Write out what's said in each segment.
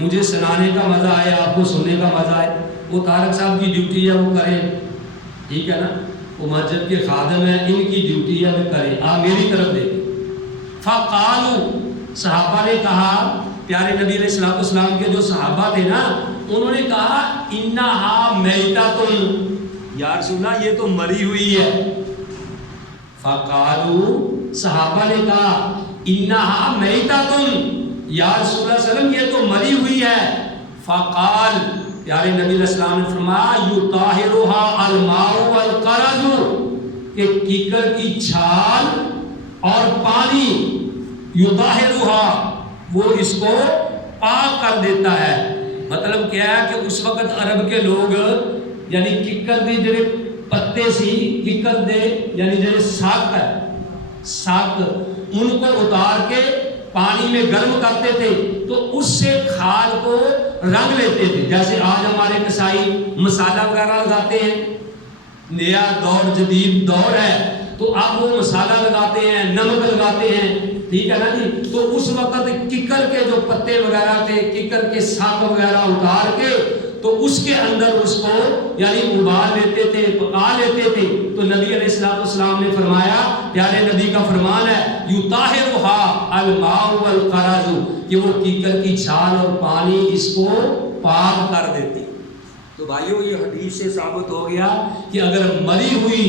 مجھے سنانے کا مزہ آئے، آپ کو سننے کا مزہ آئے، وہ طارق صاحب کی ڈیوٹی ہے وہ کریں، ٹھیک ہے نا، وہ مسجد کے خادم ہیں، ان کی ڈیوٹی ہے وہ کریں، آپ میری طرف دیکھیں۔ فقالوا، صحابہ نے کہا، پیارے نبی علیہ الصلوۃ والسلام کے جو صحابہ تھے نا انہوں نے کہا انہا میتۃ، یا رسول اللہ یہ تو مری ہوئی ہے۔ فقالوا، صحابہ نے کہا انہا میتۃ، یا رسول اللہ صلی اللہ علیہ وسلم یہ تو مری ہوئی ہے۔ فقال، پیارے نبی علیہ السلام نے فرمایا یطاہرھا الماء والقرض، کہ کیکر کی چھال اور پانی، یطاہرھا وہ اس کو پاک کر دیتا ہے۔ مطلب کیا ہے کہ اس وقت عرب کے لوگ یعنی ککر دی جڑے پتے سی ککر دے یعنی جڑے ساک ہے ساک ان کو اتار کے پانی میں گرم کرتے تھے تو اس سے کھال کو رنگ لیتے تھے، جیسے آج ہمارے کسائی مسالہ وغیرہ لگاتے ہیں، نیا دور جدید دور ہے تو اب وہ مسالہ لگاتے ہیں، نمک لگاتے ہیں، ٹھیک ہے نا جی۔ تو اس وقت ککر کے جو پتے وغیرہ تھے، ککر کے ساک وغیرہ اتار کے تو اس کے اندر اس کو یعنی ابال لیتے تھے، پکا لیتے تھے۔ تو نبی علیہ الصلوۃ والسلام نے فرمایا، پیارے نبی کا فرمان ہے یطاہرھا الماء والقرض، کہ وہ کیکر کی چھال اور پانی اس کو پاک کر دیتی۔ تو بھائیو یہ حدیث سے ثابت ہو گیا کہ اگر مری ہوئی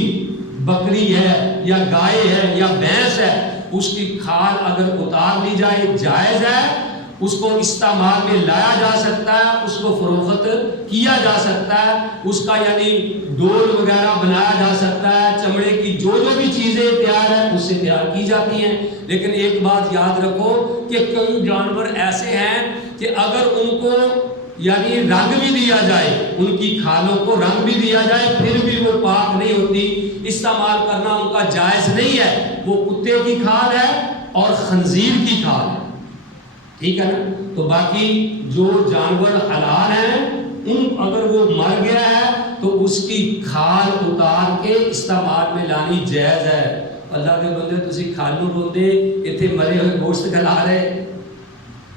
بکری ہے یا گائے ہے یا بھینس ہے، اس کی کھال اگر اتار لی جائے جائز ہے، اس کو استعمال میں لایا جا سکتا ہے، اس کو فروخت کیا جا سکتا ہے، اس کا یعنی ڈول وغیرہ بنایا جا سکتا ہے، چمڑے کی جو بھی چیزیں تیار ہیں اس سے تیار کی جاتی ہیں۔ لیکن ایک بات یاد رکھو کہ کئی جانور ایسے ہیں کہ اگر ان کو یعنی رنگ بھی دیا جائے، ان کی کھالوں کو رنگ بھی دیا جائے پھر بھی وہ پاک نہیں ہوتی، استعمال کرنا ان کا جائز نہیں ہے۔ وہ کتے کی کھال ہے اور خنزیر کی کھال ہے، ٹھیک ہے نا۔ تو باقی جو جانور حلال ہیں ان اگر وہ مر گیا ہے تو اس کی کھال اتار کے استعمال میں لانی جائز ہے۔ اللہ کے بندے تسی کھالوں روندے اتنے مرے ہوئے گوشت کھلا رہے،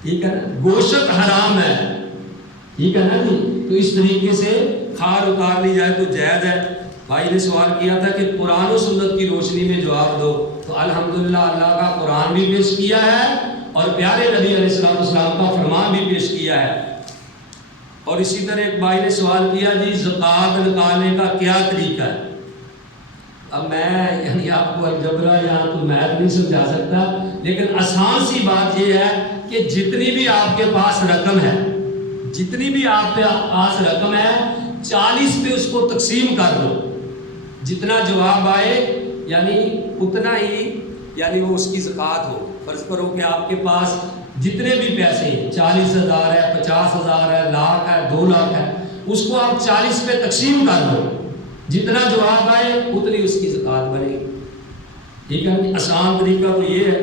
ٹھیک ہے نا، گوشت حرام ہے، ٹھیک ہے نا جی۔ تو اس طریقے سے کھال اتار لی جائے تو جائز ہے۔ بھائی نے سوال کیا تھا کہ قرآن و سنت کی روشنی میں جواب دو، تو الحمدللہ اللہ کا قرآن بھی پیش کیا ہے اور پیارے نبی علیہ السلام والسلام کا فرمان بھی پیش کیا ہے۔ اور اسی طرح ایک بھائی نے سوال کیا جی زکوٰۃ نکالنے کا کیا طریقہ ہے۔ اب میں یعنی آپ کو الجبرا یا تو میتھ نہیں سمجھا سکتا، لیکن آسان سی بات یہ ہے کہ جتنی بھی آپ کے پاس رقم ہے، جتنی بھی آپ کے پاس رقم ہے 40 پہ اس کو تقسیم کر دو، جتنا جواب آئے یعنی اتنا ہی یعنی وہ اس کی زکوٰۃ ہو۔ فرض کرو کہ آپ کے پاس جتنے بھی پیسے ہیں 40,000 ہے، 50,000 ہے، لاکھ ہے، 2 لاکھ ہے، اس کو آپ 40 پہ تقسیم کر دو، جتنا جواب آئے اتنی اس کی زکوٰۃ بنے گی، ٹھیک ہے۔ آسان طریقہ تو یہ ہے۔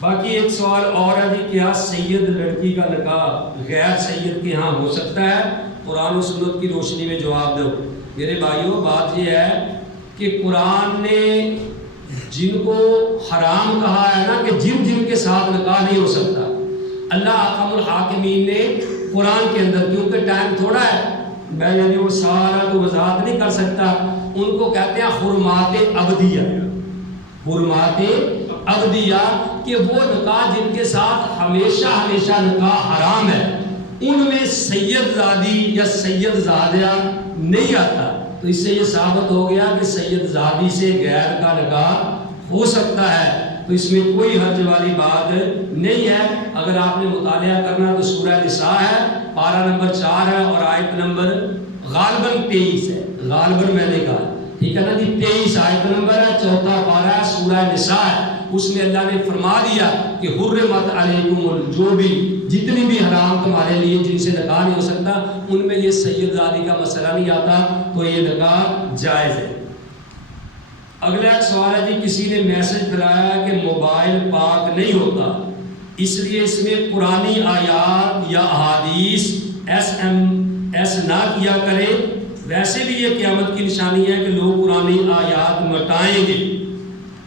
باقی ایک سوال اور ہے جی کیا سید لڑکی کا نکاح غیر سید کے ہاں ہو سکتا ہے؟ قرآن و سنت کی روشنی میں جواب دو۔ میرے بھائیوں بات یہ ہے کہ قرآن نے جن کو حرام کہا ہے نا کہ جن کے ساتھ نکاح نہیں ہو سکتا، اللہ احکم الحاکمین نے قرآن کے اندر، کیونکہ ٹائم تھوڑا ہے میں یعنی وہ سارا تو وضاحت نہیں کر سکتا، ان کو کہتے ہیں حرمات عبدیہ، حرمات عبدیہ، کہ وہ نکاح جن کے ساتھ ہمیشہ نکاح حرام ہے ان میں سید زادی یا سید زادیہ نہیں آتا۔ تو اس سے یہ ثابت ہو گیا کہ سید زادی سے غیر کا نکاح ہو سکتا ہے، تو اس میں کوئی حرج والی بات نہیں ہے۔ اگر آپ نے مطالعہ کرنا تو سورہ نساء ہے، پارہ نمبر 4 ہے اور آیت نمبر غالباً 23 ہے، غالباً میں نے کہا، ٹھیک ہے نا جی، 23 آیت نمبر ہے، 4 پارہ ہے، سورہ نساء ہے۔ اس میں اللہ نے فرما دیا کہ حرمت علیکم، جو بھی جتنی بھی حرام تمہارے لیے جن سے نکاح نہیں ہو سکتا ان میں یہ سید زادی کا مسئلہ نہیں آتا، تو یہ نکاح جائز ہے۔ اگلا ایک سوال ہے جی کسی نے میسج پھیلایا کہ موبائل پاک نہیں ہوتا، اس لیے اس میں قرآنی آیات یا احادیث SMS نہ کیا کرے۔ ویسے بھی یہ قیامت کی نشانی ہے کہ لوگ قرآنی آیات مٹائیں گے۔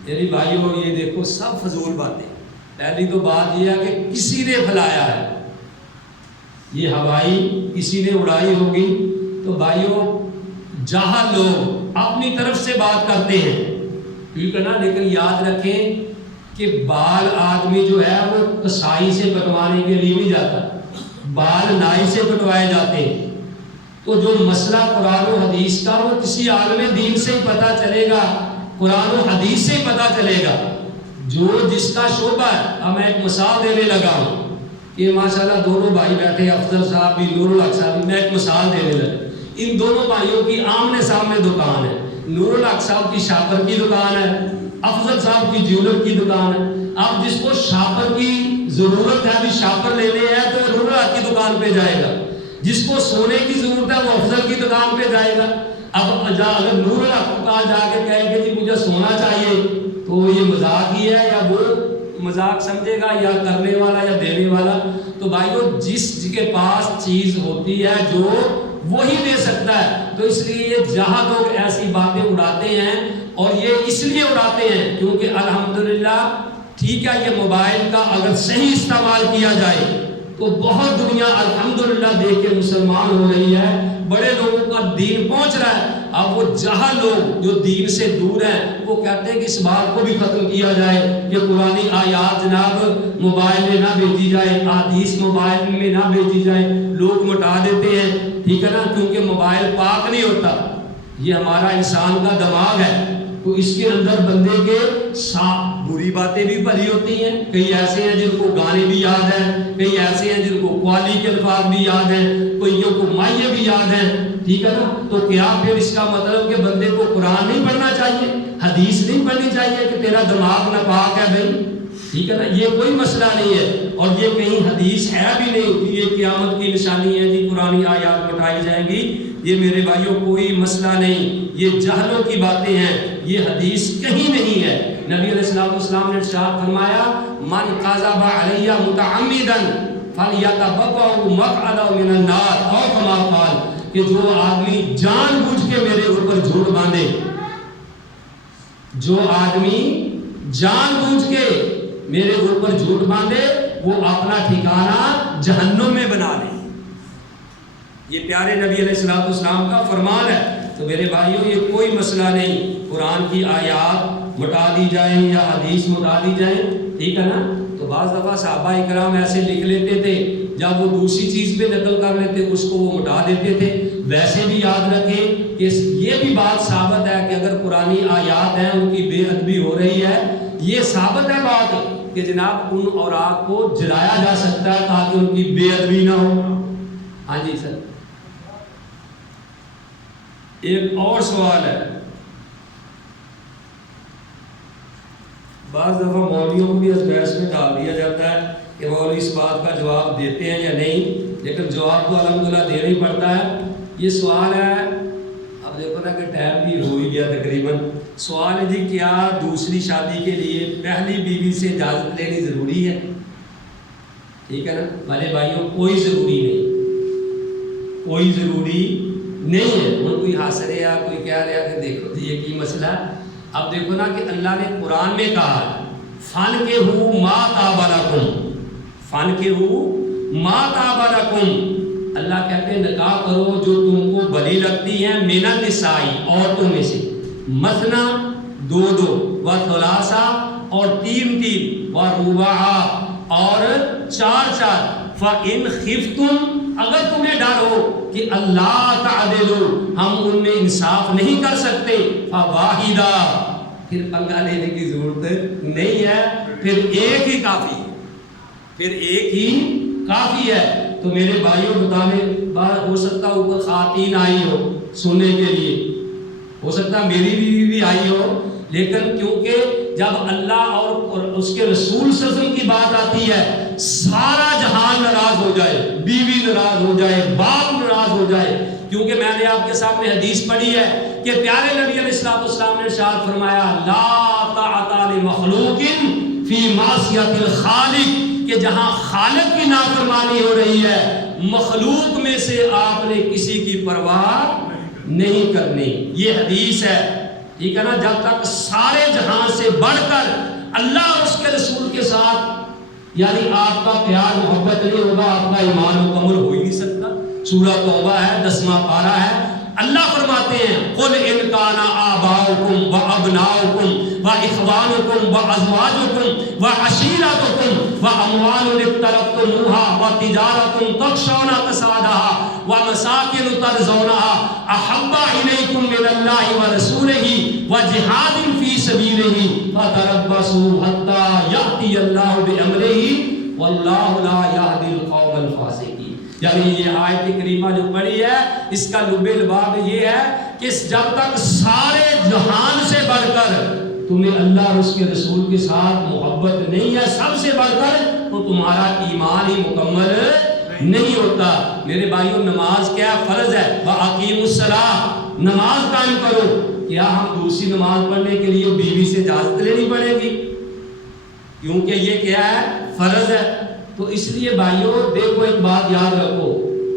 یعنی بھائیوں یہ دیکھو سب فضول باتیں۔ پہلی تو بات یہ ہے کہ کسی نے پھیلایا ہے، یہ ہوائی کسی نے اڑائی ہوگی تو بھائیوں جاہل لوگ اپنی طرف سے بات کرتے ہیں، ٹھیک ہے نا، لیکن یاد رکھیں کہ بال آدمی جو ہے وہ کسائی سے کٹوانے کے لیے نہیں جاتا، بال نائی سے کٹوائے جاتے ہیں۔ تو جو مسئلہ قرآن و حدیث کا وہ کسی عالم دین سے ہی پتہ چلے گا، قرآن و حدیث سے ہی پتہ چلے گا، جو جس کا شعبہ ہے۔ اب میں ایک مثال دینے لگا ہوں کہ ماشاءاللہ دونوں بھائی بیٹھے، افضل صاحب بھی، نور الحق صاحب بھی، میں ایک مثال دینے لگا۔ ان دونوں بھائیوں کی آمنے سامنے دکان ہے، نور الحق صاحب کی شاپر کی دکان ہے، افضل صاحب کی جیولر کی دکان ہے۔ اب جس کو شاپر کی ضرورت ہے، ابھی شاپر لینے ہے تو نور الحق کی دکان پہ جائے گا، جس کو سونے کی ضرورت ہے وہ افضل کی دکان پہ جائے گا۔ اب اگر نور الحق کو کہا جا کے کہے کہ جی مجھے سونا چاہیے، تو یہ مذاق ہی ہے یا وہ مذاق سمجھے گا یا کرنے والا یا دینے والا؟ تو بھائیو جس کے پاس چیز ہوتی ہے جو وہی دے سکتا ہے۔ تو اس لیے یہ جہاں لوگ ایسی باتیں اڑاتے ہیں، اور یہ اس لیے اڑاتے ہیں کیونکہ الحمدللہ ٹھیک ہے، یہ موبائل کا اگر صحیح استعمال کیا جائے تو بہت دنیا الحمدللہ دیکھ کے مسلمان ہو رہی ہے، بڑے لوگوں کا دین پہنچ رہا ہے۔ اب وہ جہاں لوگ جو دین سے دور ہیں وہ کہتے ہیں کہ اس بات کو بھی ختم کیا جائے کہ قرآنی آیات جناب موبائل میں نہ بھیجی جائے، احادیث موبائل میں نہ بھیجی جائے، لوگ مٹا دیتے ہیں، ٹھیک ہے نا، کیونکہ موبائل پاک نہیں ہوتا، یہ ہمارا انسان کا دماغ ہے، تو اس کے اندر بندے کے بری باتیں بھی بھری ہوتی ہیں۔ کئی ایسے ہیں جن کو گانے بھی یاد ہیں، کئی ایسے ہیں جن کو قوالی کے الفاظ بھی یاد ہیں، کوئیوں کو مائیں بھی یاد ہیں، ٹھیک ہے نا۔ تو کیا پھر اس کا مطلب کہ بندے کو قرآن نہیں پڑھنا چاہیے، حدیث نہیں پڑھنی چاہیے کہ تیرا دماغ ناپاک ہے بھائی، ٹھیک ہے نا؟ یہ کوئی مسئلہ نہیں ہے، اور یہ کہیں حدیث ہے بھی نہیں کہ یہ قیامت کی نشانی ہے جی قرآنی آیات مٹائی جائیں گی، یہ میرے بھائیوں کوئی مسئلہ نہیں، یہ جہلوں کی باتیں ہیں، یہ حدیث کہیں نہیں ہے۔ نبی علیہ السلام نے ارشاد فرمایا من کذب علی متعمدا فلیتبوأ مقعدہ من النار، اور کما قال کہ جو آدمی جان بوجھ کے میرے اوپر جھوٹ باندھے، جو آدمی جان بوجھ کے میرے اوپر جھوٹ باندھے وہ اپنا ٹھکانہ جہنم میں بنا لے۔ یہ پیارے نبی علیہ السلام کا فرمان ہے۔ تو میرے بھائیوں یہ کوئی مسئلہ نہیں، قرآن کی آیات مٹا دی جائیں یا حدیث مٹا دی جائیں، ٹھیک ہے نا۔ تو بعض دفعہ صحابہ اکرام ایسے لکھ لیتے تھے، جب وہ دوسری چیز پہ نقل کر لیتے اس کو وہ مٹا دیتے تھے۔ ویسے بھی یاد رکھیں کہ یہ بھی بات ثابت ہے کہ اگر قرآنی آیات ہیں ان کی بے ادبی ہو رہی ہے، یہ ثابت ہے بات کہ جناب ان اوراق کو جلایا جا سکتا ہے تاکہ ان کی بے ادبی نہ ہو۔ ہاں جی سر، ایک اور سوال ہے، بعض دفعہ مولویوں کو بھی اس بحث میں ڈال دیا جاتا ہے کہ مولوی اس بات کا جواب دیتے ہیں یا نہیں، لیکن جواب تو الحمدللہ دینا ہی پڑتا ہے۔ یہ سوال ہے، اب دیکھو نا کہ ٹائم بھی ہو ہی گیا تقریباً۔ سوال ہے جی کیا دوسری شادی کے لیے پہلی بیوی سے اجازت لینی ضروری ہے؟ ٹھیک ہے نا بھلے بھائیوں، کوئی ضروری نہیں، کوئی ضروری نہیں ہے۔ ان کوئی حاصل ہے یا کوئی کہہ رہا کہ دیکھو یہ کی مسئلہ ہے۔ اب دیکھو نا کہ اللہ نے قرآن میں کہا فَانْكِحُوا مَا طَابَ لَكُمْ، فَانْكِحُوا مَا طَابَ لَكُمْ، اللہ کہتے ہیں نکاح کرو جو تم کو بھلی لگتی ہیں، مِنَ النِّسَاءِ، عورتوں میں سے، مثنا دو دو، وثلاثہ اور تین تین، ورباع اور چار چار، فَإِنْ خِفْتُمْ، اگر تمہیں ڈر ہو کہ اللہ تعدلوا، ہم ان میں انصاف نہیں کر سکتے، فواحدہ، پھر پنگا لینے کی ضرورت نہیں ہے، پھر ایک ہی کافی ہے، پھر ایک ہی کافی ہے۔ تو میرے بھائیوں بتانے بات ہو سکتا اوپر خواتین آئی ہو سننے کے لیے، ہو سکتا میری بیوی بھی آئی ہو، لیکن کیونکہ جب اللہ اور اس کے رسول صلی اللہ علیہ وسلم کی بات آتی ہے سارا جہان ناراض ہو جائے، بیوی ناراض ہو جائے، باپ ناراض ہو جائے، کیونکہ میں نے آپ کے سامنے حدیث پڑھی ہے کہ پیارے نبی علیہ السلام نے ارشاد فرمایا لا طاعۃ لمخلوق فی معصیۃ الخالق، کہ جہاں خالق کی نافرمانی ہو رہی ہے مخلوق میں سے آپ نے کسی کی پرواہ نہیں کرنی، یہ حدیث ہے، ٹھیک ہے نا۔ جب تک سارے جہاں سے بڑھ کر اللہ اور اس کے رسول کے ساتھ یعنی آپ کا پیار محبت نہیں ہوگا آپ کا ایمان مکمل ہو ہی نہیں سکتا. سورہ توبہ ہے 10واں پارہ ہے. اللہ فرماتے ہیں قل ان کان آباؤکم و ابناؤکم و اخوانکم و ازواجکم و عشیرتکم و اموال اقترفتموها و تجارت تخشون کسادها و مساکن ترضونها احب الیکم من اللہ و رسولہ و جہاد فی سبیلہ فتربصوا حتی یأتی اللہ بامرہ واللہ لا یہدی القوم الفاسقین. یعنی یہ آیت کریمہ جو پڑھی ہے اس کا لب لباب یہ ہے کہ جب تک سارے جہان سے بڑھ کر تمہیں اللہ اور اس کے رسول کے ساتھ محبت نہیں ہے سب سے بڑھ کر تو تمہارا ایمان ہی مکمل نہیں ہوتا. میرے بھائیوں نماز کیا فرض ہے وَأَقِيمُوا الصَّلَاةَ نماز قائم کرو. کیا ہم دوسری نماز پڑھنے کے لیے بیوی سے اجازت لینی پڑے گی کیونکہ یہ کیا ہے فرض ہے. تو اس لیے بھائیوں دیکھو ایک بات یاد رکھو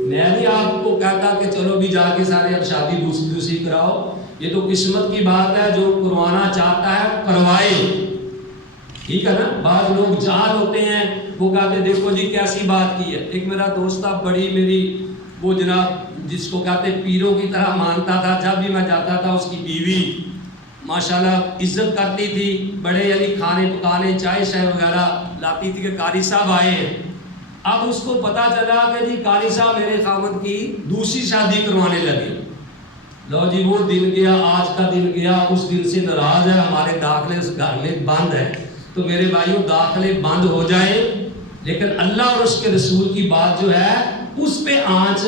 میں نہیں آپ کو کہتا کہ چلو بھی جا کے سارے اب شادی دوسری کراؤ. یہ تو قسمت کی بات ہے جو کروانا چاہتا ہے کروائے. ٹھیک ہے نا. بعض لوگ جہاں ہوتے ہیں وہ کہتے دیکھو جی کیسی بات کی ہے. ایک میرا دوست تھا بڑی میری وہ جناب جس کو کہتے پیروں کی طرح مانتا تھا. جب بھی میں جاتا تھا اس کی بیوی ماشاءاللہ عزت کرتی تھی بڑے یعنی کھانے پکانے چائے شائے وغیرہ لاتی تھی کہ قاری صاحب آئے ہیں. اب اس کو پتا چلا کہ جی قاری صاحب میرے خاوند کی دوسری شادی کروانے لگے. لو جی وہ دن گیا آج کا دن گیا. اس دن سے ناراض ہے ہمارے داخلے اس گھر میں بند ہے. تو میرے بھائیوں داخلے بند ہو جائیں لیکن اللہ اور اس کے رسول کی بات جو ہے اس پہ آنچ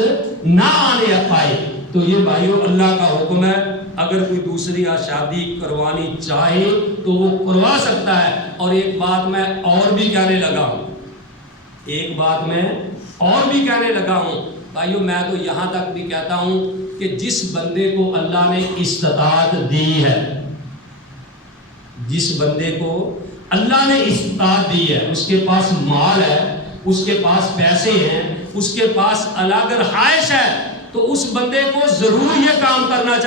نہ آنے پائے. تو یہ بھائیوں اللہ کا حکم ہے. اگر کوئی دوسری شادی کروانی چاہے تو وہ کروا سکتا ہے. اور ایک بات میں اور بھی کہنے لگا ہوں بھائیوں میں تو یہاں تک بھی کہتا ہوں کہ جس بندے کو اللہ نے استطاعت دی ہے جس بندے کو اللہ نے استطاعت دی ہے اس کے پاس مال ہے اس کے پاس پیسے ہیں اس کے پاس الگ رہائش ہے تو اس بندے کو ضرور یہ کام کرنا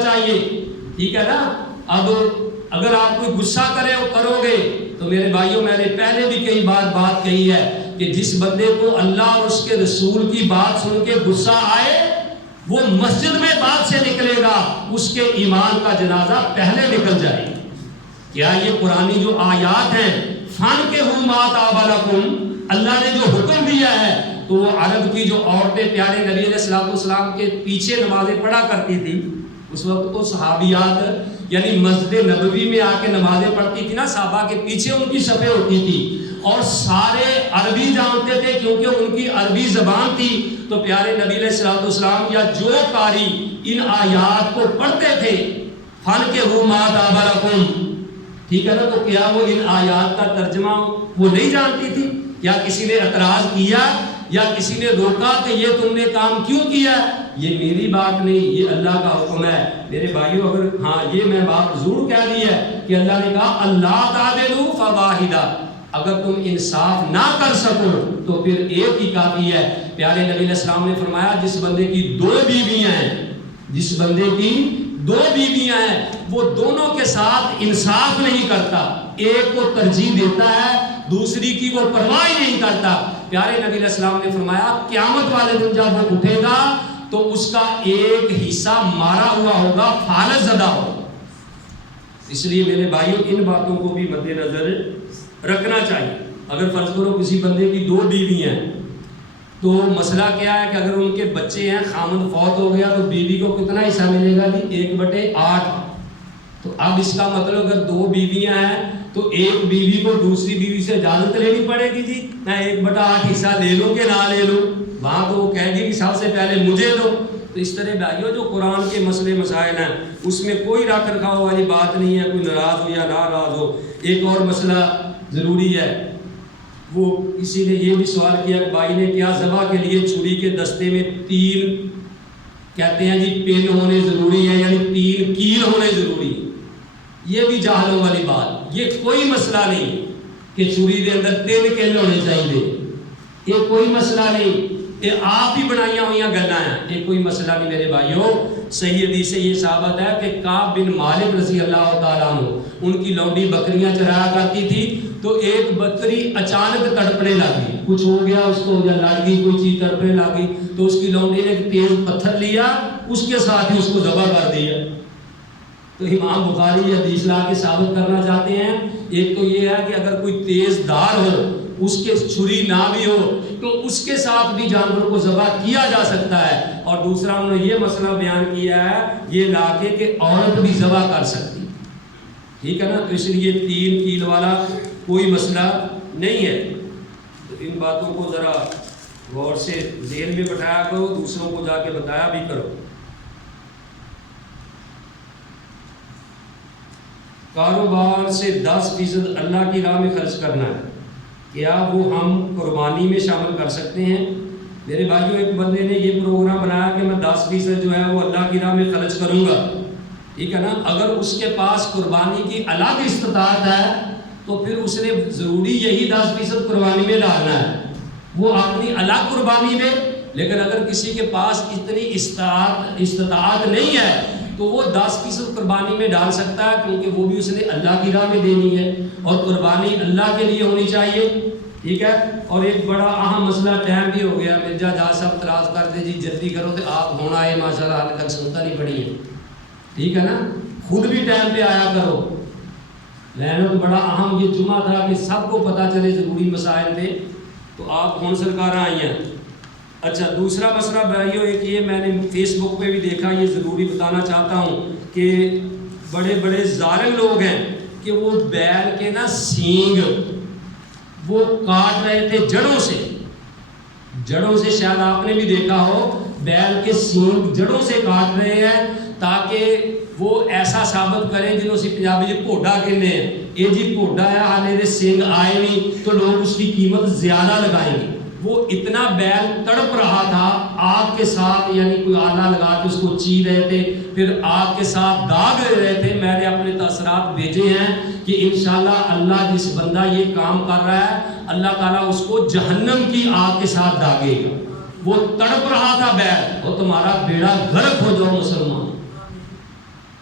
چاہیے. ٹھیک ہے نا. اب اگر آپ کوئی غصہ کرو گے تو میرے بھائیوں میں نے پہلے بھی کئی بار بات کہی ہے کہ جس بندے کو اللہ اور اس کے رسول کی بات سن کے غصہ آئے وہ مسجد میں بات سے نکلے گا اس کے ایمان کا جنازہ پہلے نکل جائے. کیا یہ قرآنی جو آیات ہیں فَانْكِحُوا مَا طَابَ لَكُمْ اللہ نے جو حکم دیا ہے تو وہ عرب کی جو عورتیں پیارے نبی علیہ السلام کے پیچھے نمازیں پڑھا کرتی تھی اس وقت تو صحابیات یعنی مسجد نبوی میں آ کے نمازیں پڑھتی تھی نا صحابہ کے پیچھے ان کی صفیں ہوتی تھی اور سارے عربی جانتے تھے کیونکہ ان کی عربی زبان تھی. تو پیارے نبی علیہ السلام یا جو قاری ان آیات کو پڑھتے تھے فَانْكِحُوا مَا طَابَ لَكُمْ ٹھیک ہے نا. تو کیا وہ ان آیات کا ترجمہ وہ نہیں جانتی تھی؟ یا کسی نے اعتراض کیا یا کسی نے روکا کہ یہ تم نے کام کیوں کیا؟ یہ میری بات نہیں یہ اللہ کا حکم ہے. میرے بھائیوں اگر ہاں یہ میں بات ضرور کہہ دی ہے کہ اللہ نے کہا اللہ تعدلوا فواحدہ اگر تم انصاف نہ کر سکو تو پھر ایک ہی کافی ہے. پیارے نبی علیہ السلام نے فرمایا جس بندے کی دو بیویاں ہیں وہ دونوں کے ساتھ انصاف نہیں کرتا ایک کو ترجیح دیتا ہے دوسری کی وہ پرواہ ہی نہیں کرتا. پیارے نبی علیہ السلام نے فرمایا قیامت والے دن جب وہ اٹھے گا تو اس کا ایک حصہ مارا ہوا ہوگا فالج زدہ ہوگا. اس لیے میرے بھائیوں ان باتوں کو بھی مد نظر رکھنا چاہیے. اگر فرض کرو کسی بندے کی 2 بیوی ہیں تو مسئلہ کیا ہے کہ اگر ان کے بچے ہیں خامد فوت ہو گیا تو بیوی کو کتنا حصہ ملے گا جی 1/8. تو اب اس کا مطلب اگر 2 بیویاں ہیں تو ایک بیوی کو دوسری بیوی سے اجازت لینی پڑے گی جی میں 1/8 حصہ لے لوں کہ نہ لے لوں. وہاں تو وہ کہے گی کہ سب سے پہلے مجھے دو. تو اس طرح بھائیوں جو قرآن کے مسئلے مسائل ہیں اس میں کوئی رکھ رکھاؤ والی بات نہیں ہے. کوئی ناراض ہو یا ناراض ہو. ایک اور مسئلہ ضروری ہے وہ کسی نے یہ بھی سوال کیا کہ بھائی نے کیا ذبح کے لیے چھری کے دستے میں 3 کہتے ہیں جی پن ہونے ضروری ہے یعنی 3 کیل ہونے ضروری ہے. یہ بھی جاہلوں والی بات. یہ کوئی مسئلہ نہیں کہ چھری کے اندر 3 کیل ہونے چاہیے. یہ کوئی مسئلہ نہیں. یہ آپ ہی بنائیاں ہوئی گلاں ہیں. یہ کوئی مسئلہ نہیں میرے بھائیوں. صحیح حدیث سے یہ ثابت ہے کہ کعب بن مالک رضی اللہ تعالیٰ عنہ ان کی لونڈی بکریاں چرایا کرتی تھی، تو ایک بکری اچانک تڑپنے لگی، کچھ ہو گیا اس کو یا لڑ گئی کوئی چیز تڑپنے لگی، تو اس کی لونڈی نے ایک تیز پتھر لیا، اس کے ساتھ ہی اس کو ذبح کر دیا۔ تو امام بخاری یہ حدیث لا کے ثابت کرنا چاہتے ہیں، ایک تو یہ ہے کہ اگر کوئی تیز دھار ہو، اس کے چھری نہ بھی ہو، تو اس کے ساتھ بھی جانور کو ذبح کیا جا سکتا ہے، اور دوسرا انہوں نے یہ مسئلہ بیان کیا ہے یہ لا کے کہ عورت بھی ذبح کر سکتی، ٹھیک ہے نا، تو اس لیے 3 کیل والا کوئی مسئلہ نہیں ہے۔ تو ان باتوں کو ذرا غور سے ذہن میں بٹھایا کرو، دوسروں کو جا کے بتایا بھی کرو۔ کاروبار سے 10% اللہ کی راہ میں خرچ کرنا ہے، کیا وہ ہم قربانی میں شامل کر سکتے ہیں؟ میرے بھائیوں، ایک بندے نے یہ پروگرام بنایا کہ میں 10% جو ہے وہ اللہ کی راہ میں خرچ کروں گا، ٹھیک ہے نا۔ اگر اس کے پاس قربانی کی الگ استطاعت ہے تو پھر اس نے ضروری یہی 10% قربانی میں ڈالنا ہے، وہ اپنی الگ قربانی میں۔ لیکن اگر کسی کے پاس اتنی استطاعت نہیں ہے تو وہ 10% قربانی میں ڈال سکتا ہے، کیونکہ وہ بھی اس نے اللہ کی راہ میں دینی ہے، اور قربانی اللہ کے لیے ہونی چاہیے، ٹھیک ہے۔ اور ایک بڑا اہم مسئلہ ٹائم بھی ہو گیا، مرزا جہاں صاحب اعتراض کرتے جی جلدی کرو، تو آپ ہونا ہے ماشاءاللہ حال تک سنتا نہیں پڑی ہے، ٹھیک ہے نا، خود بھی ٹائم پہ آیا کرو۔ لینا تو بڑا اہم یہ جمعہ تھا کہ سب کو پتہ چلے ضروری مسائل پہ، تو آپ کون سرکار آئی ہیں۔ اچھا، دوسرا مسئلہ بھائیو، ایک یہ میں نے فیس بک پہ بھی دیکھا، یہ ضروری بتانا چاہتا ہوں کہ بڑے بڑے ظالم لوگ ہیں کہ وہ بیل کے نا سینگ وہ کاٹ رہے تھے جڑوں سے، شاید آپ نے بھی دیکھا ہو، بیل کے سینگ جڑوں سے کاٹ رہے ہیں تاکہ وہ ایسا ثابت کریں، جنہوں سے پنجابی جی پوڈا کہتے ہیں، یہ جی پوڈا ہے، حالے دے سینگ آئے نہیں، تو لوگ اس کی قیمت زیادہ لگائیں گے۔ وہ اتنا بیل تڑپ رہا تھا آگ کے ساتھ، یعنی کوئی آلہ لگا کے اس کو چی رہے تھے، پھر آگ کے ساتھ داغ رہے تھے۔ میں نے اپنے تاثرات بھیجے ہیں کہ انشاءاللہ اللہ جس بندہ یہ کام کر رہا ہے، اللہ تعالیٰ اس کو جہنم کی آگ کے ساتھ داغے گا۔ وہ تڑپ رہا تھا بیل، وہ تمہارا بیڑا غرق ہو جاؤ مسلمان،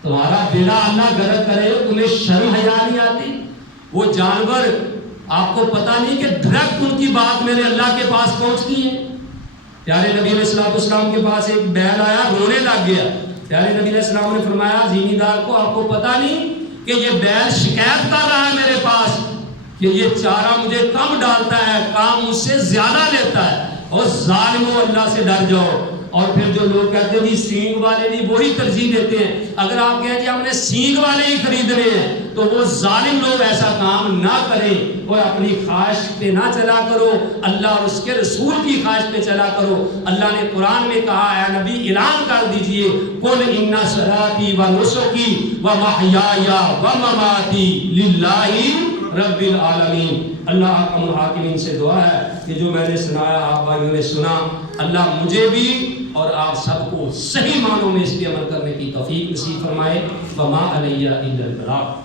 تمہارا بیڑا اللہ غرق کرے، تمہیں شرم حیا نہیں آتی؟ وہ جانور، آپ کو پتہ نہیں کہ ڈائریکٹ ان کی بات میرے اللہ کے پاس پہنچتی ہے۔ پیارے نبی علیہ الصلوۃ والسلام کے پاس ایک بیل آیا، رونے لگ گیا۔ پیارے نبی علیہ السلام نے فرمایا زمیندار کو، آپ کو پتہ نہیں کہ یہ بیل شکایت کر رہا ہے میرے پاس کہ یہ چارہ مجھے کم ڈالتا ہے، کام مجھ سے زیادہ لیتا ہے، اور ظالموں اللہ سے ڈر جاؤ۔ اور پھر جو لوگ کہتے ہیں جی سینگ والے نہیں، وہی ترجیح دیتے ہیں۔ اگر آپ کہیں جی ہم نے سینگ والے ہی خریدنے ہیں، تو وہ ظالم لوگ ایسا کام نہ کریں، اور اپنی خواہش پہ نہ چلا کرو، اللہ اور اس کے رسول کی خواہش پہ چلا کرو۔ اللہ نے قرآن میں کہا ہے نبی اعلان کر دیجئے، قل ان صلاتی و نسکی و محیای و مماتی للہ رب العالمین۔ اللہ حکم الحاکمین سے دعا ہے کہ جو میں نے سنایا آپ بھائیوں نے سنا، اللہ مجھے بھی اور آپ سب کو صحیح معنوں میں اس پہ عمل کرنے کی توفیق نصیب فرمائے۔ وما علیہ الا البلاغ۔